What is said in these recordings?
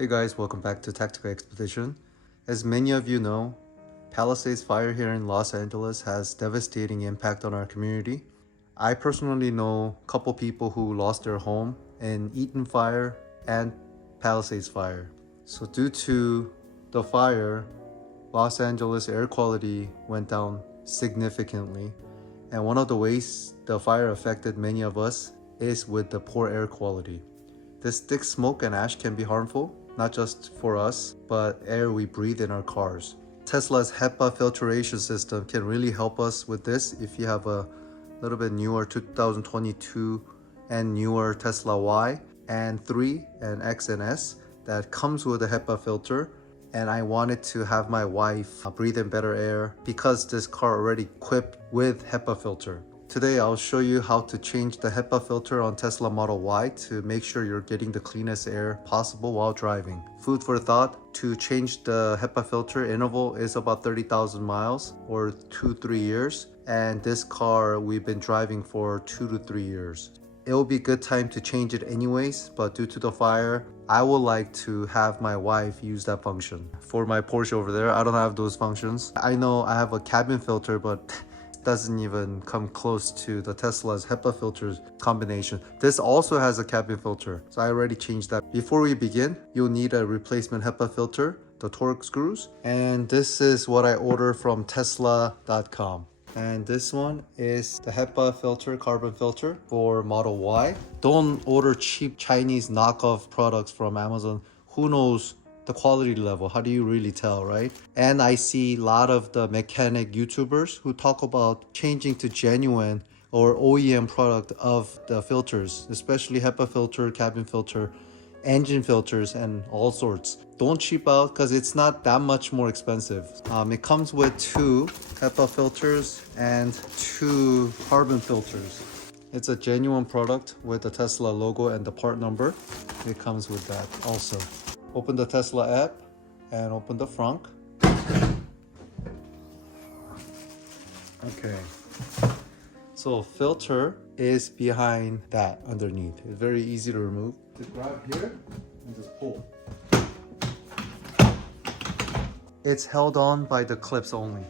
Hey guys, welcome back to Tactical Expedition. As many of you know, Palisades fire here in Los Angeles has devastating impact on our community. I personally know a couple people who lost their home in Eaton fire and Palisades fire. So due to the fire, Los Angeles air quality went down significantly. And one of the ways the fire affected many of us is with the poor air quality. This thick smoke and ash can be harmful, not just for us, but air we breathe in our cars. Tesla's HEPA filtration system can really help us with this if you have a little bit newer 2022 and newer Tesla Y and 3 and X and S that comes with a HEPA filter. And I wanted to have my wife breathe in better air because this car already equipped with HEPA filter. Today I'll show you how to change the HEPA filter on Tesla Model Y to make sure you're getting the cleanest air possible while driving. Food for thought, to change the HEPA filter interval is about 30,000 miles or 2-3 years. And this car we've been driving for 2 to 3 years. It will be a good time to change it anyways, but due to the fire, I would like to have my wife use that function. For my Porsche over there, I don't have those functions. I know I have a cabin filter, but doesn't even come close to the Tesla's HEPA filters combination. This also has a cabin filter, so I already changed that. Before we begin, you'll need a replacement HEPA filter, the torque screws, and this is what I ordered from Tesla.com. And this one is the HEPA filter, carbon filter for Model Y. Don't order cheap Chinese knockoff products from Amazon. Who knows the quality level? How do you really tell, right? And I see a lot of the mechanic YouTubers who talk about changing to genuine or OEM product of the filters, especially HEPA filter, cabin filter, engine filters, and all sorts. Don't cheap out because it's not that much more expensive. It comes with 2 HEPA filters and 2 carbon filters. It's a genuine product with the Tesla logo and the part number. It comes with that also. Open the Tesla app and open the Frunk. Okay. So filter is behind that underneath. It's very easy to remove. Just grab here and just pull. It's held on by the clips only.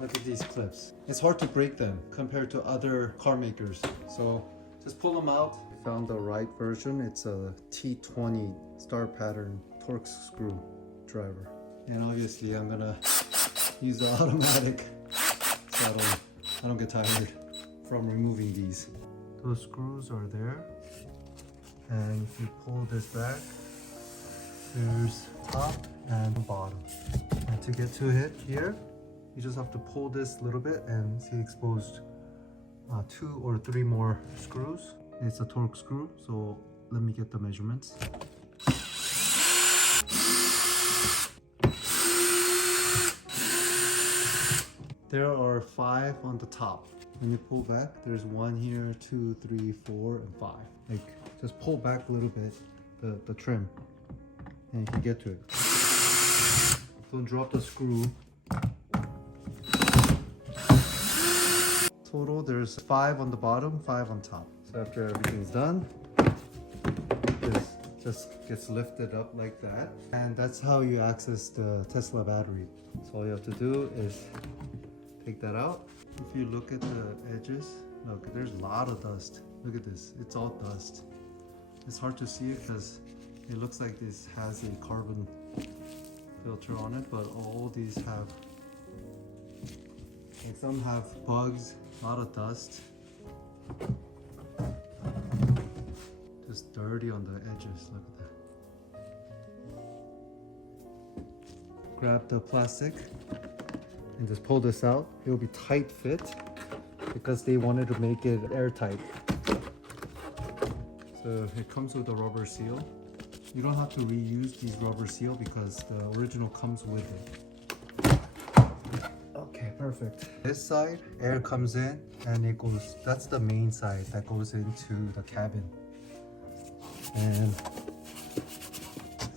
Look at these clips. It's hard to break them compared to other car makers. So just pull them out. I found the right version. It's a T20 star pattern torque screw driver. And obviously I'm gonna use the automatic so I don't get tired from removing these. Those screws are there. And if you pull this back, there's top and bottom. And to get to it here, you just have to pull this a little bit and see exposed 2 or 3 more screws. It's a torque screw, so let me get the measurements. There are 5 on the top. When you pull back, there's 1 here, 2, 3, 4, and 5. Like, just pull back a little bit, the trim, and you can get to it. Don't drop the screw. Total, there's 5 on the bottom, 5 on top. So after everything's done, this just gets lifted up like that. And that's how you access the Tesla battery. So all you have to do is take that out. If you look at the edges, look, there's a lot of dust. Look at this, it's all dust. It's hard to see it because it looks like this has a carbon filter on it, but all these have, like, some have bugs, a lot of dust. Just dirty on the edges, look at that. Grab the plastic and just pull this out. It will be tight fit because they wanted to make it airtight. So it comes with a rubber seal. You don't have to reuse these rubber seal because the original comes with it. Okay, perfect. This side, air comes in and it goes, that's the main side that goes into the cabin. And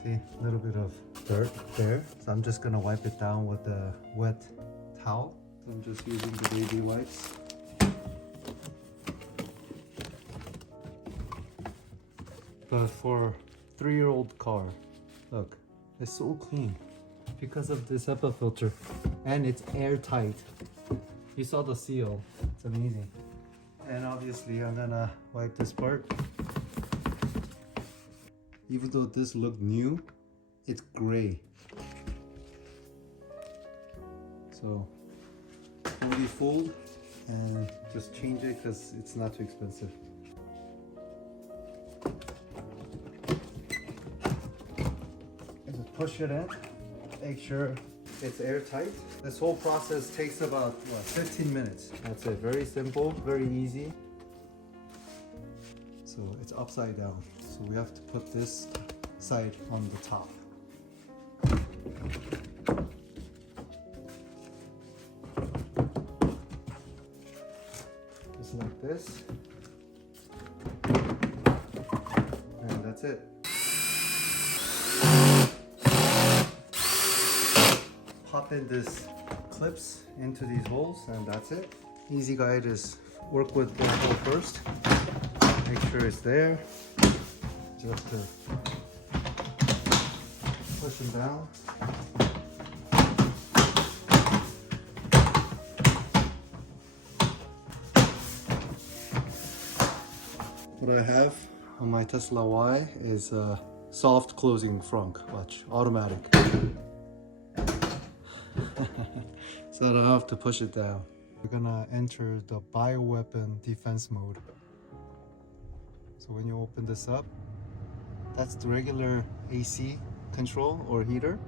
see, a little bit of dirt there. So I'm just gonna wipe it down with a wet towel. So I'm just using the baby wipes. But for 3-year-old car. Look, it's so clean because of this HEPA filter, and it's airtight. You saw the seal, it's amazing. And obviously I'm gonna wipe this part. Even though this looked new, it's gray. So fully fold and just change it because it's not too expensive. Just push it in, make sure it's airtight. This whole process takes about 15 minutes. That's it, very simple, very easy. So it's upside down. So we have to put this side on the top. Just like this. And that's it. Pop in this clips into these holes and that's it. Easy guide is work with this hole first. Make sure it's there. Just to push them down. What I have on my Tesla Y is a soft closing frunk. Watch, automatic. So I don't have to push it down. We're gonna enter the Bioweapon Defense mode. So when you open this up, that's the regular AC control or heater,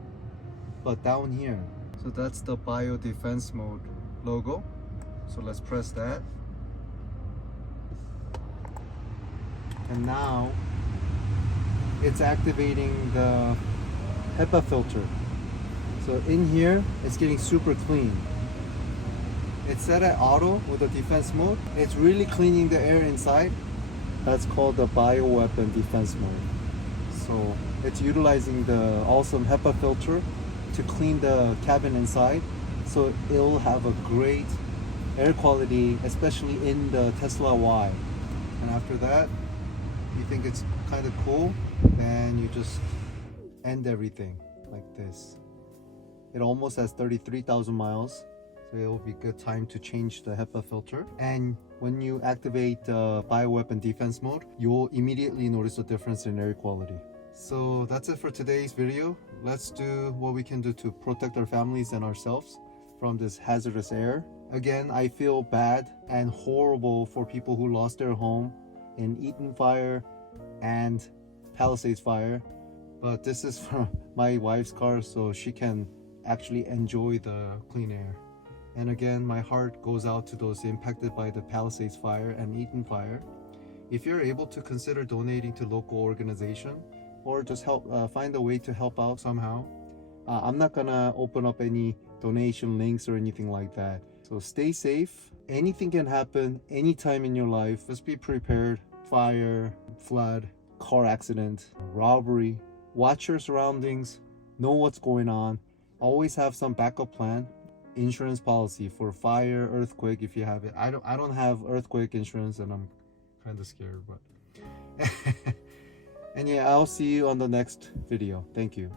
but down here, so that's the Bio Defense mode logo. So let's press that. And now it's activating the HEPA filter. So in here, it's getting super clean. It's set at auto with the defense mode. It's really cleaning the air inside. That's called the Bioweapon Defense mode. So it's utilizing the awesome HEPA filter to clean the cabin inside. So it'll have a great air quality, especially in the Tesla Y. And after that, you think it's kind of cool, then you just end everything like this. It almost has 33,000 miles. So it'll be good time to change the HEPA filter. And when you activate the Bioweapon Defense mode, you'll immediately notice a difference in air quality. So that's it for today's video. Let's do what we can do to protect our families and ourselves from this hazardous air. Again, I feel bad and horrible for people who lost their home in Eaton fire and Palisades fire. But this is for my wife's car, so she can actually enjoy the clean air. And again, my heart goes out to those impacted by the Palisades fire and Eaton fire. If you're able to consider donating to local organization or just help find a way to help out somehow. I'm not gonna open up any donation links or anything like that. So stay safe. Anything can happen anytime in your life. Just be prepared. Fire, flood, car accident, robbery. Watch your surroundings. Know what's going on. Always have some backup plan. Insurance policy for fire, earthquake if you have it. I don't have earthquake insurance and I'm kind of scared, but and yeah, I'll see you on the next video. Thank you.